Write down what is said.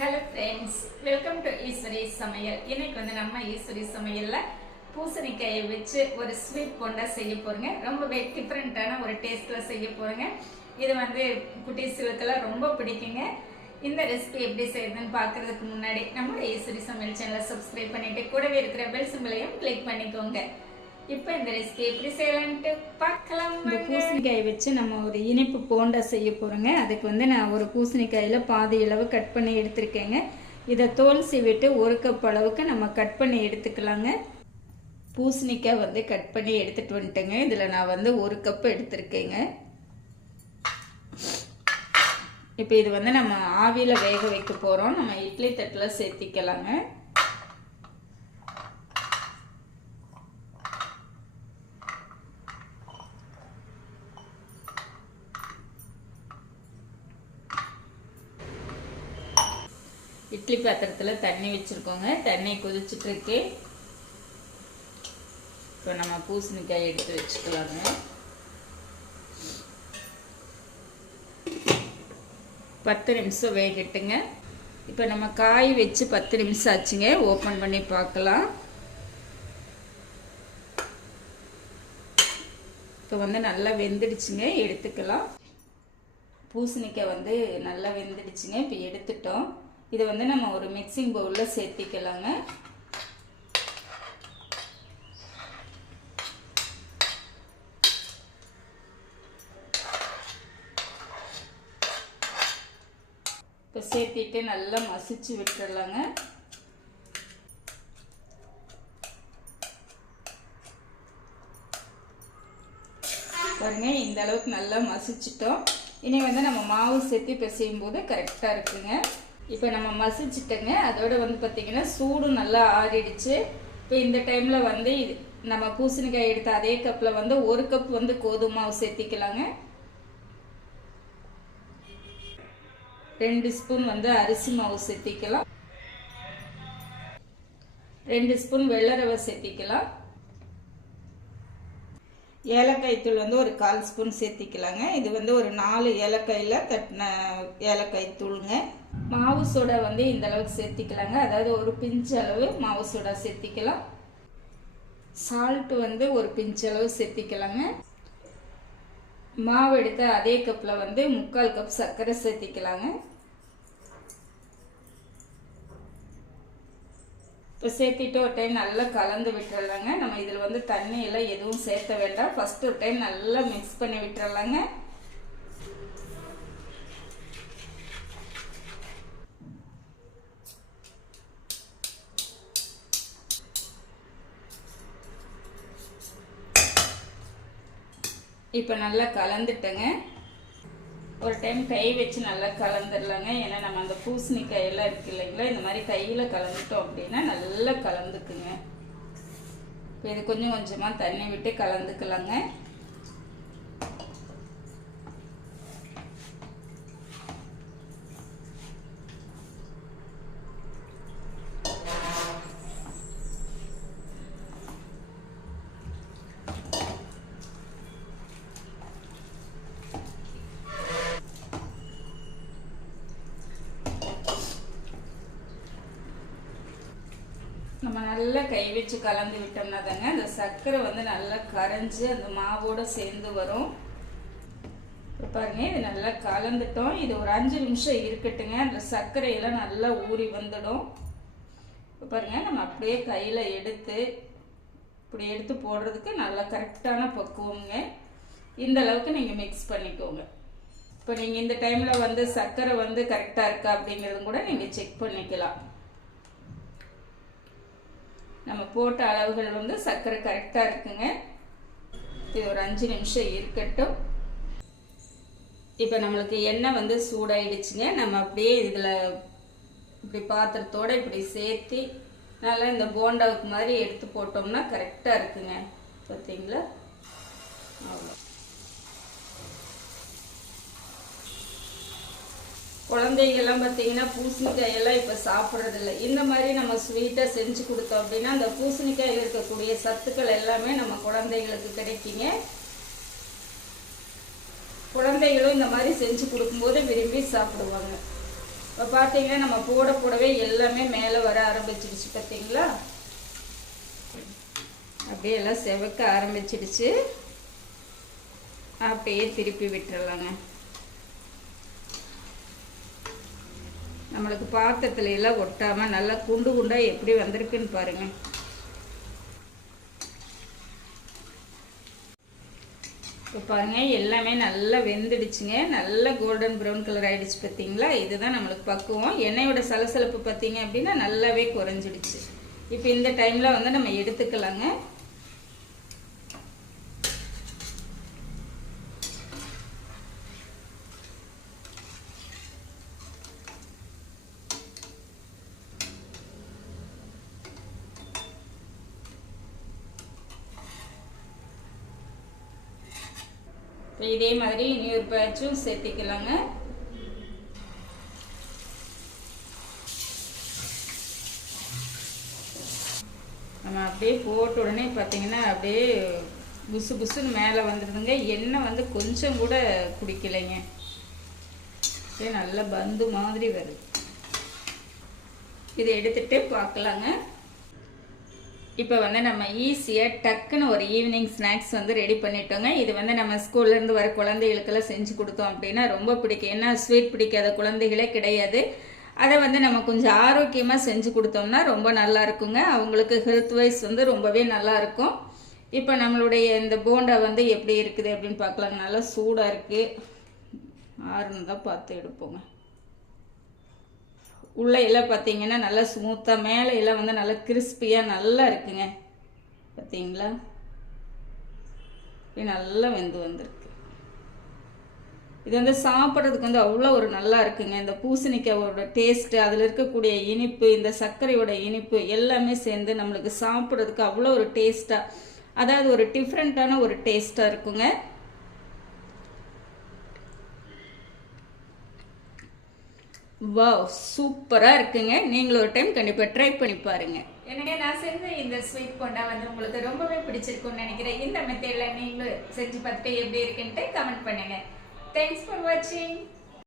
Hello friends welcome to Eswari Samayal இன்னைக்கு வந்து நம்ம ஈஸ்வரி சமையலில் பூசணிக்காயை வச்சு ஒரு ஸ்வீட் போண்டா செய்ய போகிறோங்க ரொம்பவே டிஃப்ரெண்ட்டான ஒரு டேஸ்ட்ல செய்ய போகிறோங்க இது வந்து குட்டீஸுக்கெல்லாம் ரொம்ப பிடிக்குங்க. இந்த ரெசிபி எப்படி செய்யறதுன்னு பார்க்கறதுக்கு முன்னாடி நம்மளோட ஈஸ்வரி சமையல் சேனலை சப்ஸ்கிரைப் பண்ணிவிட்டு கூடவே இருக்கிற பெல் சிம்பிளையும் கிளிக் பண்ணிக்கோங்க. இப்போ இந்த ரெசிபி எப்படி செய்யலான்ட்டு பார்க்கலாம் இந்த பூசணிக்காயை வச்சு நம்ம ஒரு இனிப்பு போண்டா செய்ய போகிறோங்க அதுக்கு வந்து நான் ஒரு பூசணிக்காயில் பாதி அளவு கட் பண்ணி எடுத்திருக்கேங்க. இதை தோல் சீவிட்டு ஒரு கப் அளவுக்கு நம்ம கட் பண்ணி எடுத்துக்கலாங்க. பூசணிக்காய் வந்து கட் பண்ணி எடுத்துகிட்டு வந்துட்டேங்க. இதில் நான் வந்து ஒரு கப் எடுத்திருக்கேங்க. இப்போ இது வந்து நம்ம ஆவியில் வேக வைக்க போகிறோம் நம்ம இட்லி தட்டில் சேர்த்திக்கலாங்க. இட்லி பாத்திரத்தில் தண்ணி வச்சுருக்கோங்க. தண்ணி கொதிச்சுட்ருக்கு. இப்போ நம்ம பூசணிக்காய் எடுத்து வச்சுக்கலாங்க. பத்து நிமிஷம் வேகட்டுங்க. இப்போ நம்ம காய் வச்சு பத்து நிமிஷம் ஆச்சுங்க. ஓப்பன் பண்ணி பார்க்கலாம். இப்போ வந்து நல்லா வெந்துடுச்சுங்க. எடுத்துக்கலாம். பூசணிக்காய் வந்து நல்லா வெந்துடுச்சுங்க. இப்போ எடுத்துட்டோம். இதை வந்து நம்ம ஒரு மிக்சிங் பவுலில் சேர்த்திக்கலாங்க. இப்போ சேர்த்திட்டு நல்லா மசிச்சு விட்டுறலாங்க. பாருங்க இந்த அளவுக்கு நல்லா மசிச்சிட்டோம். இனி வந்து நம்ம மாவு சேர்த்து பிசையும் போது கரெக்டாக இருக்குங்க. இப்போ நம்ம மசிச்சிட்டோங்க. அதோட வந்து பார்த்திங்கன்னா சூடும் நல்லா ஆறிடுச்சு. இப்போ இந்த டைமில் வந்து இது நம்ம பூசணிக்காய் எடுத்த அதே கப்பில் வந்து ஒரு கப் வந்து கோதுமை மாவு சேர்த்திக்கலாங்க. ரெண்டு ஸ்பூன் வந்து அரிசி மாவு சேர்த்திக்கலாம். ரெண்டு ஸ்பூன் வெள்ளை ரவை சேர்த்திக்கலாம். ஏலக்காய் தூள் வந்து ஒரு கால் ஸ்பூன் சேர்த்திக்கலாங்க. இது வந்து ஒரு நாலு ஏலக்காயில் தட்டின ஏலக்காய் தூளுங்க. மாவு சோடா வந்து இந்த அளவுக்கு சேர்த்திக்கலாங்க. அதாவது ஒரு பிஞ்சு அளவு மாவு சோடா சேர்த்திக்கலாம். சால்ட் வந்து ஒரு பிஞ்சு அளவு சேர்த்திக்கலாங்க. மாவு எடுத்த அதே கப்பில் வந்து முக்கால் கப் சர்க்கரை சேர்த்திக்கலாங்க. இப்போ சேர்த்திட்டு ஒரு டைம் நல்லா கலந்து விட்டுறலாங்க. நம்ம இதில் வந்து தண்ணியெல்லாம் எதுவும் சேர்த்த வேண்டாம். ஃபஸ்ட்டு ஒரு டைம் நல்லா மிக்ஸ் பண்ணி விட்டுறலாங்க. இப்போ நல்லா கலந்துட்டேங்க. ஒரு டைம் கை வச்சு நல்லா கலந்துடலாங்க. ஏன்னா நம்ம அந்த பூசணிக்காய் எல்லாம் இருக்கு இல்லைங்களா? இந்த மாதிரி கையில் கலந்துட்டோம் அப்படின்னா நல்லா கலந்துக்குங்க. இப்போ இது கொஞ்சம் கொஞ்சமாக தண்ணி விட்டு கலந்துக்கலாங்க. நம்ம நல்லா கை வச்சு கலந்து விட்டோம்னா தாங்க அந்த சர்க்கரை வந்து நல்லா கரைஞ்சி அந்த மாவோட சேர்ந்து வரும். இப்போ பாருங்க இது நல்லா கலந்துட்டோம். இது ஒரு அஞ்சு நிமிஷம் இருக்கட்டுங்க. அந்த சர்க்கரையெல்லாம் நல்லா ஊறி வந்துடும். இப்போ பாருங்க நம்ம அப்படியே கையில் எடுத்து இப்படி எடுத்து போடுறதுக்கு நல்லா கரெக்டான பக்குவங்க இந்த அளவுக்கு நீங்கள் மிக்ஸ் பண்ணிக்கோங்க. இப்போ நீங்கள் இந்த டைமில் வந்து சர்க்கரை வந்து கரெக்டாக இருக்கா அப்படிங்கிறதும் கூட நீங்கள் செக் பண்ணிக்கலாம். நம்ம போட்ட அளவுகள் வந்து சர்க்கரை கரெக்டாக இருக்குங்க. இது ஒரு அஞ்சு நிமிஷம் இருக்கட்டும். இப்போ நம்மளுக்கு எண்ணெய் வந்து சூடாயிடுச்சுங்க. நம்ம அப்படியே இதில் இப்படி பாத்திரத்தோடு இப்படி சேர்த்தி நல்லா இந்த போண்டாவுக்கு மாதிரி எடுத்து போட்டோம்னா கரெக்டாக இருக்குங்க. பார்த்தீங்களா அவ்வளோ குழந்தைகள்லாம் பார்த்தீங்கன்னா பூசணிக்காய் எல்லாம் இப்போ சாப்பிட்றதில்ல. இந்த மாதிரி நம்ம ஸ்வீட்டாக செஞ்சு கொடுத்தோம் அப்படின்னா அந்த பூசணிக்காயில் இருக்கக்கூடிய சத்துக்கள் எல்லாமே நம்ம குழந்தைகளுக்கு கிடைக்குங்க. குழந்தைகளும் இந்த மாதிரி செஞ்சு கொடுக்கும்போது விரும்பி சாப்பிடுவாங்க. இப்போ பார்த்தீங்கன்னா நம்ம போட போடவே எல்லாமே மேலே வர ஆரம்பிச்சிடுச்சு பார்த்தீங்களா? அப்படியே எல்லாம் செவக்க ஆரம்பிச்சிடுச்சு. அப்படியே திருப்பி விட்டுறலாங்க. நம்மளுக்கு பாத்திரத்துல எல்லாம் ஒட்டாம நல்லா குண்டு குண்டா எப்படி வந்திருக்குன்னு பாருங்க. இப்போ பாருங்க எல்லாமே நல்லா வெந்துடுச்சுங்க. நல்லா கோல்டன் ப்ரௌன் கலர் ஆயிடுச்சு பார்த்தீங்களா இதுதான் நம்மளுக்கு பக்குவம். எண்ணெயோட சலசலப்பு பார்த்தீங்க அப்படின்னா நல்லாவே குறைஞ்சிடுச்சு. இப்போ இந்த டைம்ல வந்து நம்ம எடுத்துக்கலாங்க. இப்போ இதே மாதிரி இன்னொரு பேட்சும் சேர்த்திக்கலாங்க. நம்ம அப்படியே போட்ட உடனே பார்த்தீங்கன்னா அப்படியே புசு புசுன்னு மேலே வந்துடுதுங்க எண்ணெய் வந்து கொஞ்சம் கூட குடிக்கலைங்க. அப்படியே நல்ல பந்து மாதிரி வருது. இதை எடுத்துகிட்டே பார்க்கலாங்க. இப்போ வந்து நம்ம ஈஸியாக டக்குன்னு ஒரு ஈவினிங் ஸ்நாக்ஸ் வந்து ரெடி பண்ணிட்டோங்க. இது வந்து நம்ம ஸ்கூல்லேருந்து வர குழந்தைகளுக்கெல்லாம் செஞ்சு கொடுத்தோம் அப்படின்னா ரொம்ப பிடிக்கும். ஏன்னா ஸ்வீட் பிடிக்காத குழந்தைகளே கிடையாது. அதை வந்து நம்ம கொஞ்சம் ஆரோக்கியமாக செஞ்சு கொடுத்தோம்னா ரொம்ப நல்லா இருக்குங்க. அவங்களுக்கு ஹெல்த் வைஸ் வந்து ரொம்பவே நல்லா இருக்கும். இப்போ நம்மளுடைய இந்த போண்டா வந்து எப்படி இருக்குது அப்படின்னு பார்க்கலாங்க நல்லா சூடாக இருக்குது ஆறுன்னு தான் பார்த்து எடுப்போங்க. உள்ள எல்லாம் பார்த்தீங்கன்னா நல்லா ஸ்மூத்தாக மேலே எல்லாம் வந்து நல்லா கிறிஸ்பியாக நல்லா இருக்குங்க. பார்த்தீங்களா நல்லா வெந்து வந்திருக்கு. இது வந்து சாப்பிட்றதுக்கு வந்து அவ்வளோ ஒரு நல்லா இருக்குங்க. இந்த பூசணிக்காயோட டேஸ்ட்டு அதில் இருக்கக்கூடிய இனிப்பு இந்த சர்க்கரையோட இனிப்பு எல்லாமே சேர்ந்து நம்மளுக்கு சாப்பிட்றதுக்கு அவ்வளோ ஒரு டேஸ்ட்டாக அதாவது ஒரு டிஃப்ரெண்ட்டான ஒரு டேஸ்ட்டாக இருக்குங்க. வாவ் சூப்பராக இருக்குங்க. நீங்களும் ஒரு டைம் கண்டிப்பாக ட்ரை பண்ணி பாருங்க. எனக்கு நான் செஞ்ச இந்த ஸ்வீட் போண்டா வந்து உங்களுக்கு ரொம்பவே பிடிச்சிருக்கும்னு நினைக்கிறேன். இந்த மெத்தேடில் நீங்களும் செஞ்சு பார்த்துட்டு எப்படி இருக்குன்ட்டு கமெண்ட் பண்ணுங்க. தேங்க்ஸ் ஃபார் வாட்சிங்